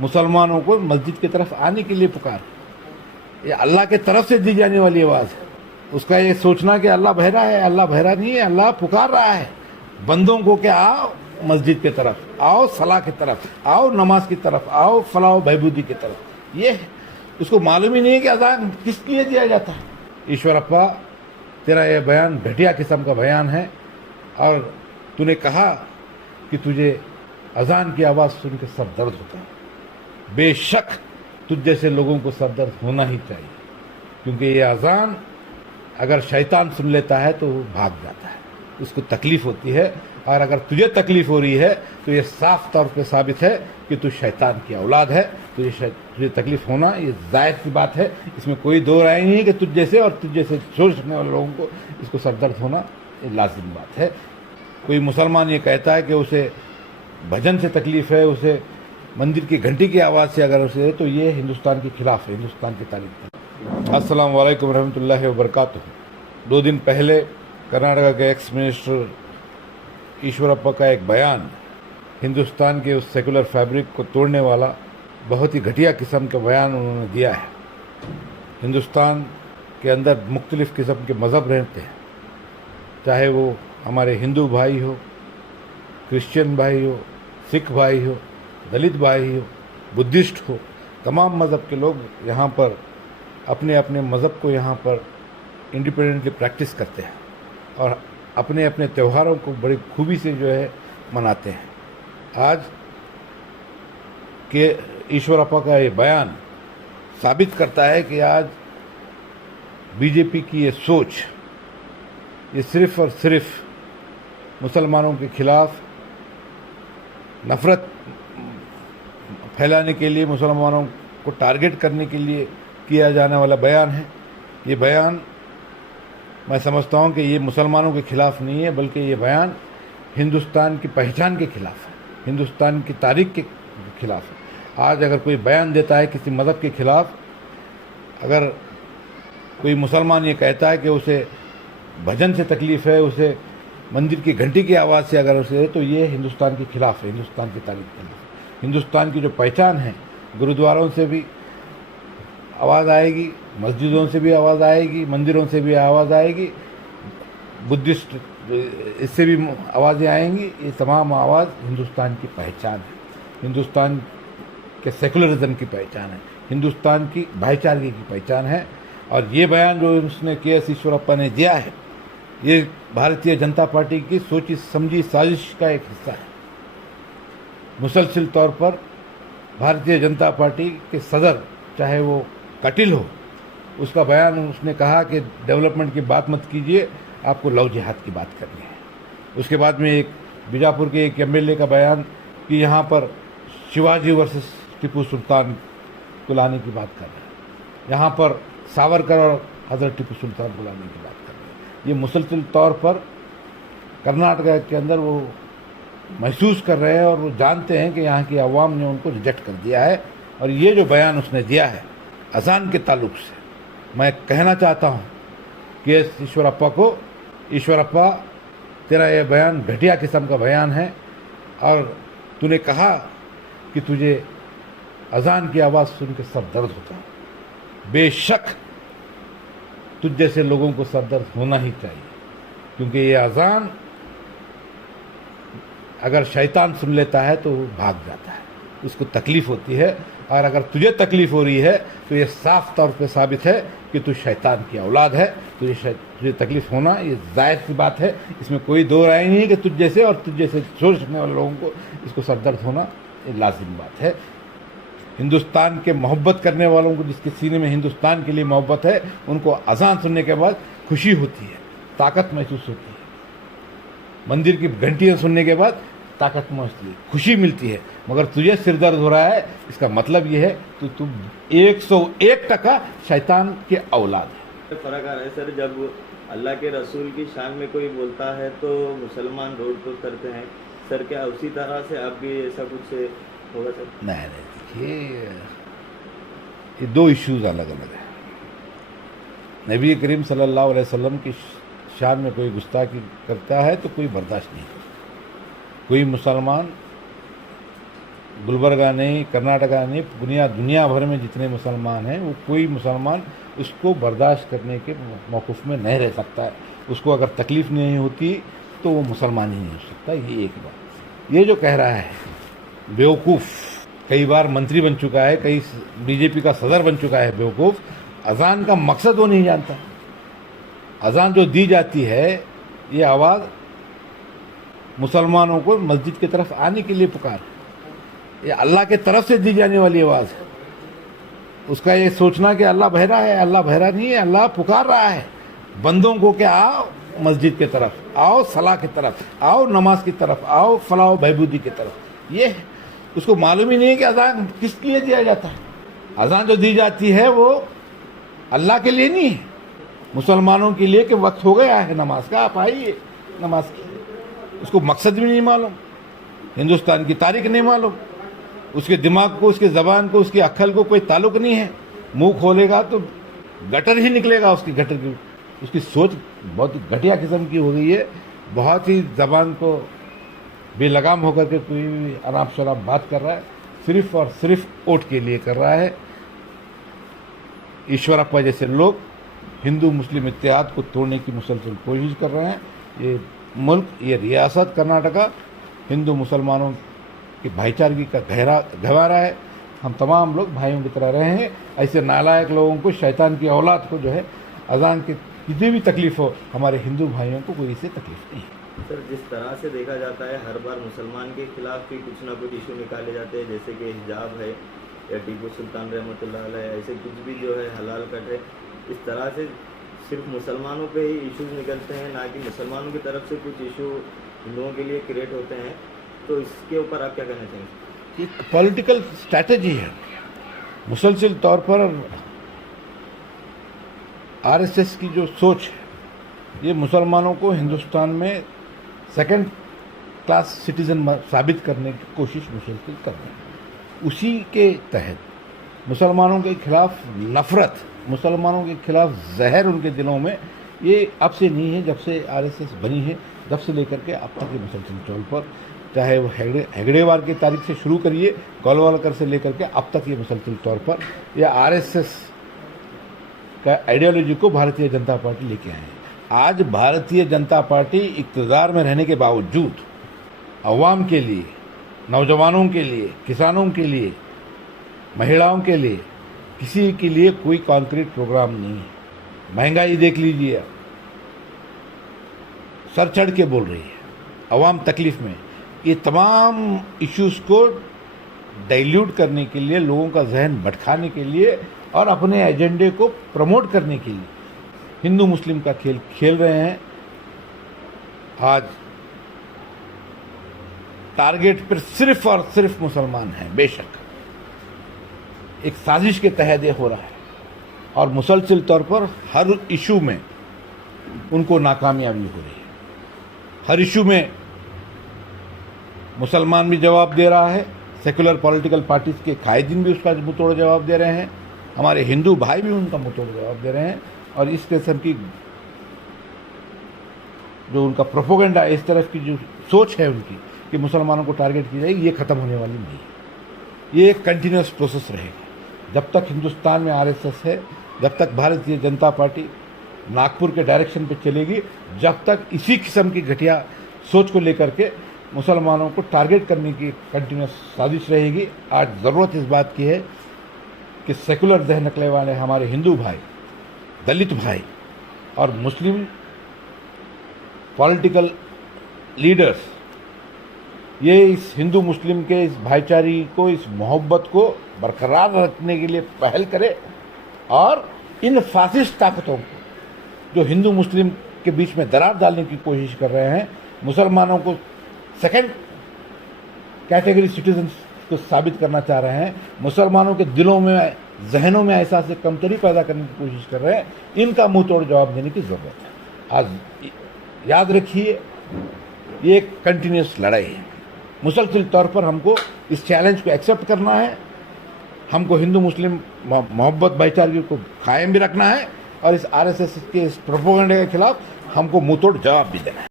मुसलमानों को मस्जिद की तरफ आने के लिए पुकार। ये अल्लाह के तरफ से दी जाने वाली आवाज़ है। उसका ये सोचना कि अल्लाह बहरा है, अल्लाह बहरा नहीं है, अल्लाह पुकार रहा है बंदों को कि आओ मस्जिद की तरफ, आओ सलाह की तरफ, आओ नमाज की तरफ, आओ फलाह बहबूदी की तरफ। ये है, उसको मालूम ही नहीं है कि अजान किस लिए दिया जाता है। ईश्वरप्पा, तेरा ये बयान घटिया किस्म का बयान है और तूने कहा कि तुझे अजान की आवाज़ सुन के सर दर्द होता है। बेशक तुझ जैसे लोगों को सर दर्द होना ही चाहिए, क्योंकि ये अजान अगर शैतान सुन लेता है तो वो भाग जाता है, उसको तकलीफ़ होती है। और अगर तुझे तकलीफ़ हो रही है तो ये साफ तौर पे साबित है कि तू शैतान की औलाद है। तुझे तकलीफ़ होना ये जाहिर सी बात है, इसमें कोई दो राय नहीं है कि तुझ जैसे और तुझ जैसे सोच रखने वाले लोगों को इसको सरदर्द होना ये लाजिम बात है। कोई मुसलमान ये कहता है कि उसे भजन से तकलीफ़ है, उसे मंदिर की घंटी की आवाज़ से अगर उसे है, तो ये हिंदुस्तान के खिलाफ है, हिंदुस्तान की तारीफ। अस्सलाम वालेकुम रहमतुल्लाहि व बरकातुहू। 2 दिन पहले कर्नाटका के एक्स मिनिस्टर ईश्वरप्पा का एक बयान हिंदुस्तान के उस सेकुलर फैब्रिक को तोड़ने वाला बहुत ही घटिया किस्म का बयान उन्होंने दिया है। हिंदुस्तान के अंदर मुख्तलिफ़ किस्म के मज़हब रहते हैं, चाहे वो हमारे हिंदू भाई हो, क्रिश्चियन भाई हो, सिख भाई हो, दलित भाई हो, बुद्धिस्ट हो, तमाम मज़हब के लोग यहाँ पर अपने अपने मज़हब को यहाँ पर इंडिपेंडेंटली प्रैक्टिस करते हैं और अपने अपने त्योहारों को बड़ी खूबी से जो है मनाते हैं। आज के ईश्वरप्पा का ये बयान साबित करता है कि आज बीजेपी की ये सोच ये सिर्फ़ और सिर्फ मुसलमानों के खिलाफ नफ़रत फैलाने के लिए, मुसलमानों को टारगेट करने के लिए किया जाने वाला बयान है। ये बयान मैं समझता हूँ कि ये मुसलमानों के खिलाफ नहीं है, बल्कि ये बयान हिंदुस्तान की पहचान के खिलाफ है, हिंदुस्तान की तारीख के खिलाफ है। आज अगर कोई बयान देता है किसी मज़हब के खिलाफ, अगर कोई मुसलमान ये कहता है कि उसे भजन से तकलीफ़ है, उसे मंदिर की घंटी की आवाज़ से अगर उसे है, तो ये हिंदुस्तान के खिलाफ है, हिंदुस्तान की तारीख के खिलाफ। हिंदुस्तान की जो पहचान है, गुरुद्वारों से भी आवाज़ आएगी, मस्जिदों से भी आवाज़ आएगी, मंदिरों से भी आवाज़ आएगी, बुद्धिस्ट इससे भी आवाज़ें आएंगी। ये तमाम आवाज़ हिंदुस्तान की पहचान है, हिंदुस्तान के सेकुलरिज्म की पहचान है, हिंदुस्तान की भाईचारे की पहचान है। और ये बयान जो उसने के.एस. ईश्वरप्पा ने दिया है, ये भारतीय जनता पार्टी की सोची समझी साजिश का एक हिस्सा है। मुसलसल तौर पर भारतीय जनता पार्टी के सदर, चाहे वो कटिल हो, उसका बयान उसने कहा कि डेवलपमेंट की बात मत कीजिए, आपको लव जिहाद की बात करनी है। उसके बाद में एक बीजापुर के एक एमएलए का बयान कि यहाँ पर शिवाजी वर्सेस टीपू सुल्तान को लाने की बात कर रहे हैं, यहाँ पर सावरकर और हज़रत टीपू सुल्तान को लाने की बात कर रहे हैं। ये मुसलसल तौर पर कर्नाटका के अंदर वो महसूस कर रहे हैं और वो जानते हैं कि यहाँ की आवाम ने उनको रिजेक्ट कर दिया है। और ये जो बयान उसने दिया है अजान के ताल्लुक से, मैं कहना चाहता हूँ कि ईश्वरप्पा को, ईश्वरप्पा, तेरा ये बयान घटिया किस्म का बयान है और तूने कहा कि तुझे अजान की आवाज़ सुन के सर दर्द होता है। बेशक तुझ जैसे लोगों को सर दर्द होना ही चाहिए, क्योंकि ये अजान अगर शैतान सुन लेता है तो वो भाग जाता है, उसको तकलीफ़ होती है। और अगर तुझे तकलीफ़ हो रही है तो ये साफ तौर पे साबित है कि तू शैतान की औलाद है। तुझे तकलीफ़ होना ये जाहिर सी बात है, इसमें कोई दो राय नहीं है कि तुझ जैसे और तुझ जैसे सोच रखने वाले लोगों को इसको सरदर्द होना ये लाजिम बात है। हिंदुस्तान के मोहब्बत करने वालों को, जिसके सीने में हिंदुस्तान के लिए मोहब्बत है, उनको अजान सुनने के बाद खुशी होती है, ताकत महसूस होती है। मंदिर की घंटियाँ सुनने के बाद ताकत महसूस होती है, खुशी मिलती है। मगर तुझे सिर दर्द हो रहा है, इसका मतलब ये है कि तुम 101% शैतान के औलाद है। फ़र्क आ रहा है सर, जब अल्लाह के रसूल की शान में कोई बोलता है तो मुसलमान रोड तो करते हैं सर, क्या उसी तरह से अब भी ऐसा कुछ होगा सर? नहीं, देखिए ये दो इश्यूज़ अलग अलग हैं। नबी करीम सल्लल्लाहु अलैहि वसल्लम की शान में कोई गुस्ताखी करता है तो कोई बर्दाश्त नहीं करता। कोई मुसलमान गुलबर्गा नहीं, कर्नाटका नहीं, दुनिया भर में जितने मुसलमान हैं वो कोई मुसलमान उसको बर्दाश्त करने के मौक़िफ़ में नहीं रह सकता है। उसको अगर तकलीफ़ नहीं होती तो वो मुसलमान ही नहीं हो सकता। ये एक बात। ये जो कह रहा है बेवकूफ़, कई बार मंत्री बन चुका है, कई बीजेपी का सदर बन चुका है बेवकूफ़, अज़ान का मकसद वो नहीं जानता। अज़ान जो दी जाती है ये आवाज़ मुसलमानों को मस्जिद की तरफ आने के लिए पुकार, ये अल्लाह के तरफ से दी जाने वाली आवाज़ है। उसका ये सोचना कि अल्लाह बहरा है, अल्लाह बहरा नहीं है, अल्लाह पुकार रहा है बंदों को कि आओ मस्जिद की तरफ, आओ सलाह की तरफ, आओ नमाज की तरफ, आओ फलाह बहबूदी की तरफ। ये उसको मालूम ही नहीं है कि अज़ान किस लिए दिया जाता है। अज़ान जो दी जाती है वो अल्लाह के लिए नहीं है, मुसलमानों के लिए कि वक्त हो गया है नमाज का, आप आइए नमाज की। उसको मकसद भी नहीं मालूम, हिंदुस्तान की तारीख नहीं मालूम, उसके दिमाग को, उसके ज़बान को, उसकी अक्ल को कोई ताल्लुक नहीं है। मुंह खोलेगा तो गटर ही निकलेगा उसकी, गटर की। उसकी सोच बहुत घटिया किस्म की हो गई है। बहुत ही ज़बान को बेलगाम होकर के कोई भी अनाप शराब बात कर रहा है, सिर्फ और सिर्फ वोट के लिए कर रहा है। ईश्वरप्पा जैसे लोग हिंदू मुस्लिम इत्तेहाद को तोड़ने की मुसलसल कोशिश कर रहे हैं। ये मुल्क, ये रियासत कर्नाटका हिंदू मुसलमानों की भाईचारगी का गहवारा है। हम तमाम लोग भाइयों की तरह रहे हैं। ऐसे नालायक लोगों को, शैतान की औलाद को जो है अज़ान की कितनी भी तकलीफ़ हो, हमारे हिंदू भाइयों को कोई इससे तकलीफ़ नहीं है। सर, जिस तरह से देखा जाता है हर बार मुसलमान के खिलाफ भी कुछ ना कुछ इशू निकाले जाते हैं, जैसे कि हिजाब है या टीपू सुल्तान रहमतुल्लाह अलैह, ऐसे कुछ भी जो है हलाल कट है, इस तरह से सिर्फ मुसलमानों पे ही इश्यूज निकलते हैं, ना कि मुसलमानों की तरफ से कुछ इशू हिंदुओं के लिए क्रिएट होते हैं। तो इसके ऊपर आप क्या कहना चाहेंगे? एक पॉलिटिकल स्ट्रैटेजी है। मुसलसल तौर पर आरएसएस की जो सोच है, ये मुसलमानों को हिंदुस्तान में सेकंड क्लास सिटीज़न साबित करने की कोशिश मुसलसल कर रहे हैं। उसी के तहत मुसलमानों के खिलाफ नफ़रत, मुसलमानों के खिलाफ जहर उनके दिलों में, ये अब से नहीं है, जब से आरएसएस बनी है तब से लेकर के अब तक ये मुसलसल तौर पर, चाहे वो हेगड़ेवार की तारीख से शुरू करिए, गोलवालकर से लेकर के अब तक ये मुसलसल तौर पर यह आरएसएस का आइडियोलॉजी को भारतीय जनता पार्टी लेके आए हैं। आज भारतीय जनता पार्टी इक़्तिदार में रहने के बावजूद अवाम के लिए, नौजवानों के लिए, किसानों के लिए, महिलाओं के लिए, किसी के लिए कोई कॉन्क्रीट प्रोग्राम नहीं है। महंगाई देख लीजिए, सर चढ़ के बोल रही है, अवाम तकलीफ़ में। ये तमाम इश्यूज़ को डाइल्यूट करने के लिए, लोगों का जहन भटकाने के लिए और अपने एजेंडे को प्रमोट करने के लिए हिंदू मुस्लिम का खेल खेल रहे हैं। आज टारगेट पर सिर्फ और सिर्फ मुसलमान हैं। बेशक एक साजिश के तहत ये हो रहा है और मुसलसल तौर पर हर इशू में उनको नाकामयाबी हो रही है। हर इशू में मुसलमान भी जवाब दे रहा है, सेकुलर पॉलिटिकल पार्टीज़ के कायदीन भी उसका मुंहतोड़ जवाब दे रहे हैं, हमारे हिंदू भाई भी उनका मुंहतोड़ जवाब दे रहे हैं। और इस किस्म की जो उनका प्रोपोगेंडा, इस तरफ की जो सोच है उनकी कि मुसलमानों को टारगेट की जाएगी, ये ख़त्म होने वाली नहीं है। ये एक कंटिन्यूस प्रोसेस रहेगा। जब तक हिंदुस्तान में आरएसएस है, जब तक भारतीय जनता पार्टी नागपुर के डायरेक्शन पे चलेगी, जब तक इसी किस्म की घटिया सोच को लेकर के मुसलमानों को टारगेट करने की कंटिन्यूस साजिश रहेगी। आज ज़रूरत इस बात की है कि सेकुलर जहन रखने वाले हमारे हिंदू भाई, दलित भाई और मुस्लिम पॉलिटिकल लीडर्स ये इस हिंदू मुस्लिम के इस भाईचारे को, इस मोहब्बत को बरकरार रखने के लिए पहल करें और इन फासिस्ट ताकतों को जो हिंदू मुस्लिम के बीच में दरार डालने की कोशिश कर रहे हैं, मुसलमानों को सेकंड कैटेगरी सिटीजन्स को साबित करना चाह रहे हैं, मुसलमानों के दिलों में, जहनों में एहसास से कमतरी पैदा करने की कोशिश कर रहे हैं, इनका मुंह तोड़ जवाब देने की ज़रूरत है। आज याद रखिए, ये एक कंटिन्यूस लड़ाई है। मुसलसल तौर पर हमको इस चैलेंज को एक्सेप्ट करना है, हमको हिंदू मुस्लिम मोहब्बत भाईचारे को कायम भी रखना है और इस आरएसएस के इस प्रोपेगेंडा के खिलाफ हमको मुंह तोड़ जवाब भी देना है।